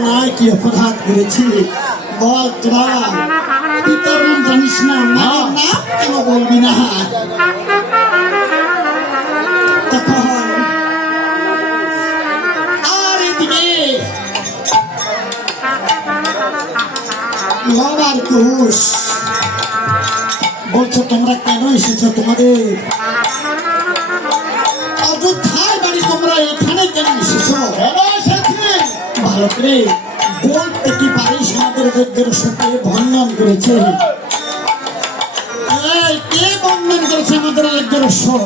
অন্যায় কি অপরাধ করেছি বল তোরা? পিতার নাম জানিস না, মায়ের নাম কেন বলবি না? তখন আর এদিকে বাবার কুশ বলছো তোমরা কেন এসেছো? তোমাদের অযোধ্যার বাড়ি, তোমরা এখানে কেন এসেছো? ভালো করে বলতে কি পারিস? আমাদের যজ্ঞের সাথে বন্ধন করেছে। কে বন্ধন করেছে আমাদের যজ্ঞের স্বর?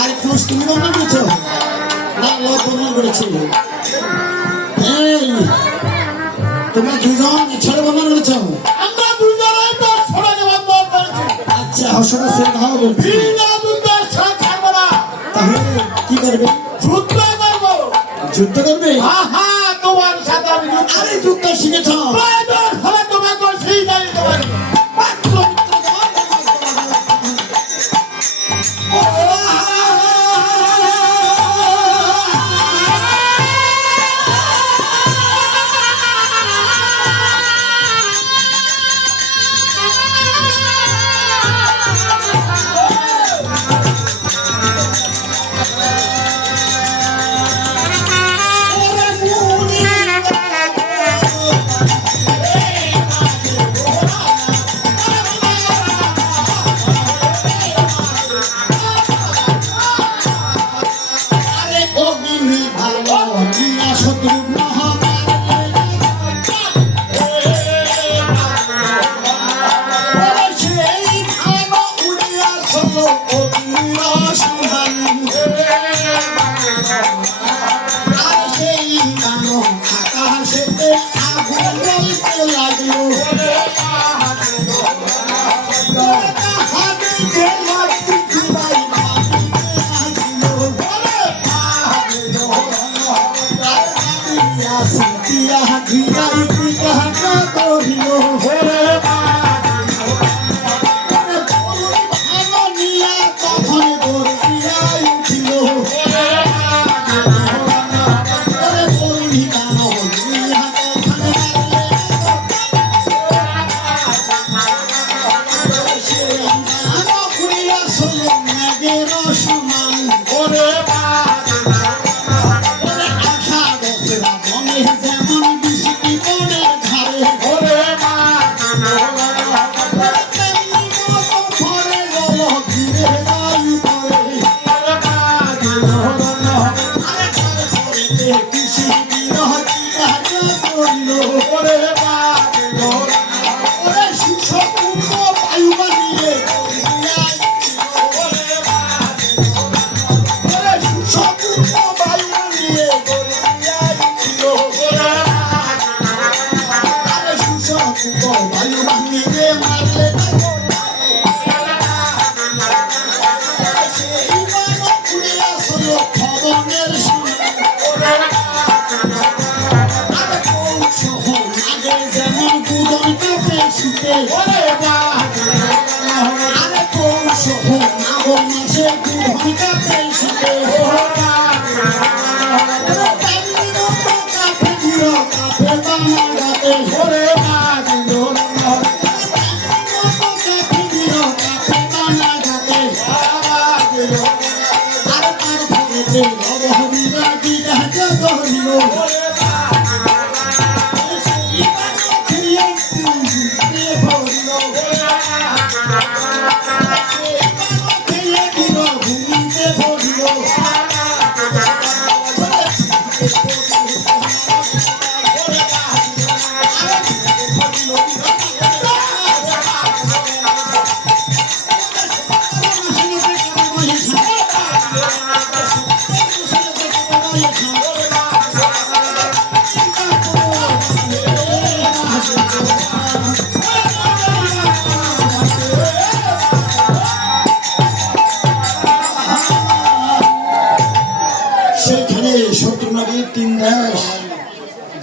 আর খোঁজ তুমি বন্ধন করেছো না? লোক বন্ধন করেছে। তোমরা দুজন ছেড়ে বন্ধন করেছো? আমরা দুজনেই তো ছেড়ে বন্ধন করেছি। আচ্ছা হসনা সে ধাও বলছি। তাহলে কি করবে? যুদ্ধ করবো। যুদ্ধ করবে? তোমার সাথে আমি আরে যুদ্ধ শিখেছ? তোমাকে সেই জানি তোমার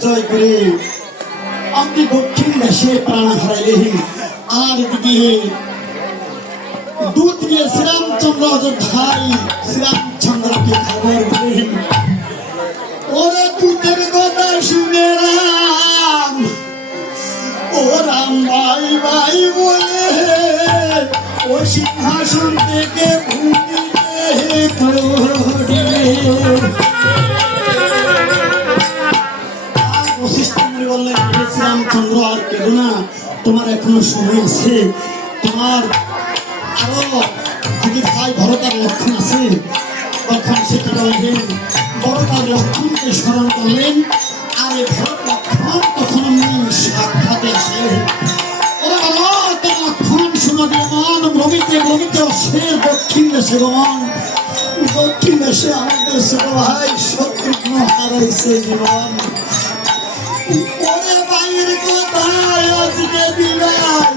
জয় করে আপনি দক্ষিণ দেশে প্রাণ হারাইলেন। আর এদিকে দূর থেকে শ্রীরামচন্দ্র অযোধ্যায় শ্রীরাম ওরে তুতের কথা শুনে রাম, ও রাম ভাই ভাই বলে ও সিংহাসন থেকে ভূমিতে পড়ে। বশিষ্ঠ মুনি বললেন, হে শ্রীরামচন্দ্র, আর কেঁদো না, তোমার এখনো সময় আছে। তোমার আরো যদি ভাই ভরতার লক্ষণ আছে। তখন সে কি বললেন, বড়তার লক্ষণকে স্মরণ করলেন। আর এই ভরত লক্ষণ তখন আমি সাক্ষাতে আসলেন। ওরা ভরত লক্ষণ শোনাবে মন ভ্রমিতে ভ্রমিতে অশ্বের দক্ষিণ দেশে গমন। দক্ষিণ দেশে আমাদের ছোট ভাই শত্রুঘ্ন হারাইছে জীবন। ওরে ভাইয়ের কথায় আজকে বিদায়,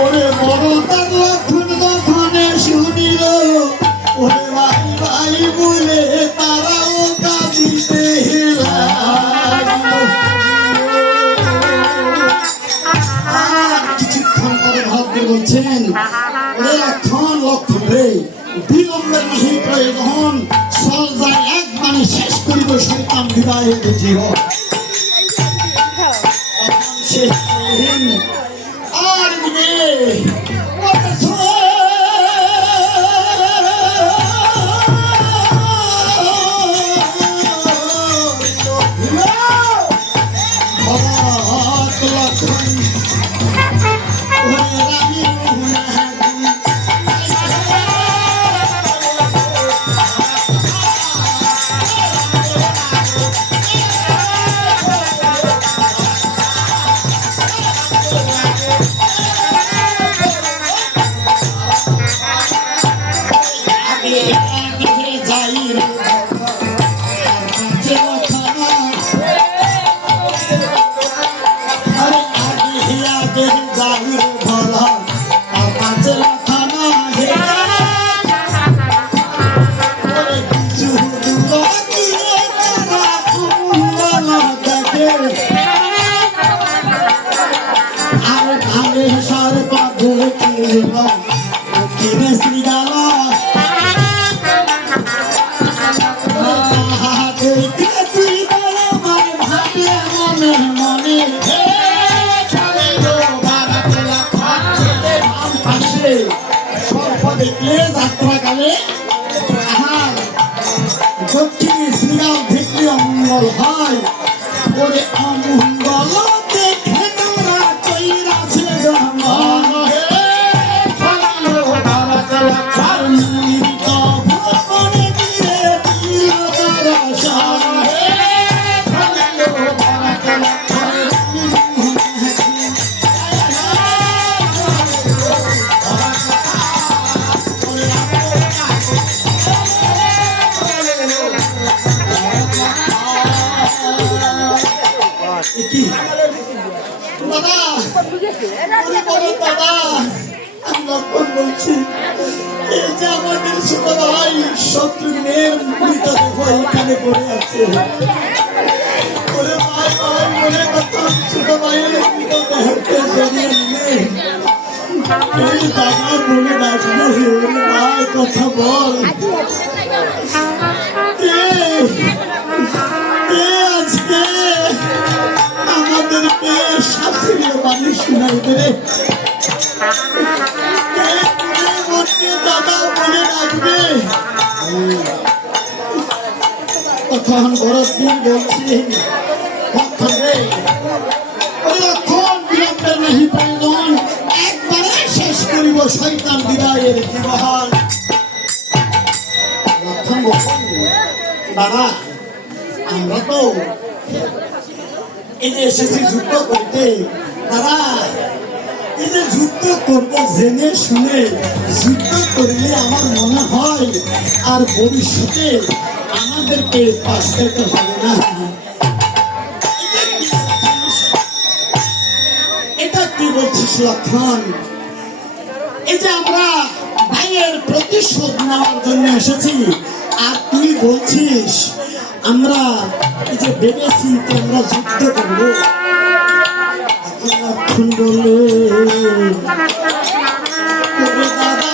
ওরে বড়তার লক্ষণ তখন শুনিল। ওরে ভাই ভাই বলে তারাও কাঁদিতে লাগলো। আর কিছুক্ষণ পরে ভদ্র বলছেন, ওরে লক্ষণ লক্ষণ রে, বিলম্বের নাহি প্রয়োজন, চল যায় এক মানে শেষ করিব শয়তান বিদায়ের জীবন। শেষ করলেন। আর দিকে যাত্রাকালে দক্ষিণে শ্রীরাম দেখলে অমঙ্গল হয়। ওরে অমঙ্গল দেখে তোরা কইরাছে গমন। দাদা, আমি লক্ষণ বলছি, এই যে আমাদের ছোট ভাই শত্রুঘ্নের মৃতদেহ এখানে পড়ে আছে। ওরে ভাই ভাই বলে তখন ছোট ভাইয়ের মৃতদেহকে জড়িয়ে নিলে এই দাদা বলে ডাকলে, ওরে ভাই কথা বল, আজকে আমাদেরকে শাস্ত্রীয় বাণী শোনাই দেবে। দাদা বলে রাখবে। তখন বড়দিন বলছেন, বিলম্বের নাহি প্রয়োজন, একবারে শেষ করিব শয়তান বিদায়ের জীবন। লক্ষণ বলছেন, দাদা আমরা তো এই যে এসেছি যুদ্ধ করতে, তারা এই যে যুদ্ধ করবো জেনে শুনে যুদ্ধ করলে আমার মনে হয় আর ভবিষ্যতে আমাদেরকে পাশ পেতে হবে না। এটা কি বলছিস লক্ষণ? এই যে আমরা ভাইয়ের প্রতিশোধ নেওয়ার জন্য এসেছি, আর তুই বলছিস আমরা এই যে ভেবেছি আমরা যুদ্ধ করবো। এখন বলে দাদা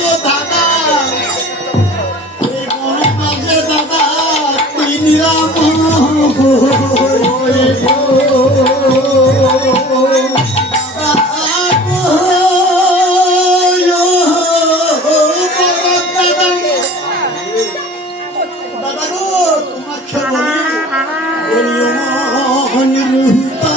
তো দাদা এই বনের মাঝে দাদা তুই নিরাময় দাদা গো তোমাকে বলি অনুরূপা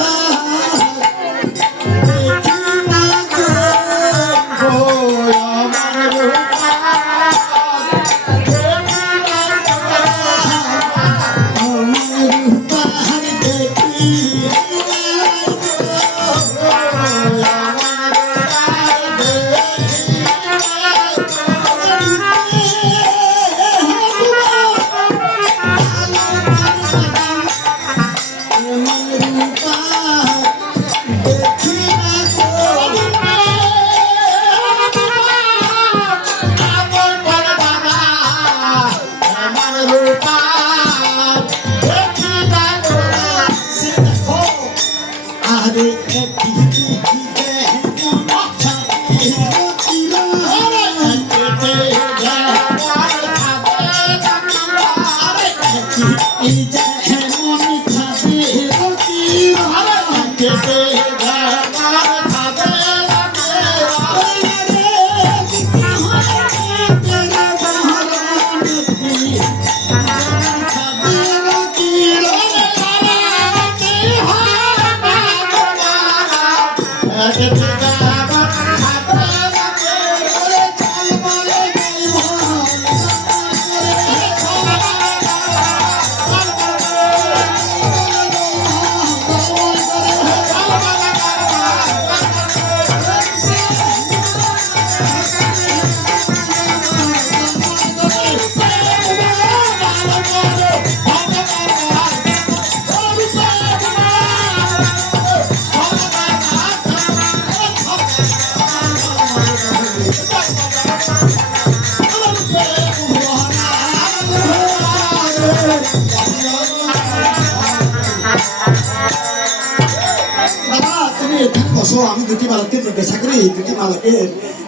আমি দুটি বালককে জিজ্ঞাসা করি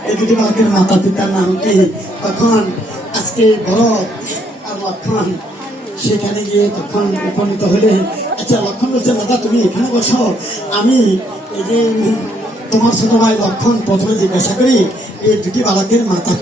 এই দুটি বালকের মাতা পিতার নাম কি? তখন আজকে ভরত আর লক্ষণ সেখানে গিয়ে তখন উপনীত হলেন। আচ্ছা, লক্ষণ বলছে দাদা তুমি এখানে বসো, আমি এই যে তোমার ছোট ভাই লক্ষণ প্রথমে জিজ্ঞাসা করি এই দুটি বালকের মাতা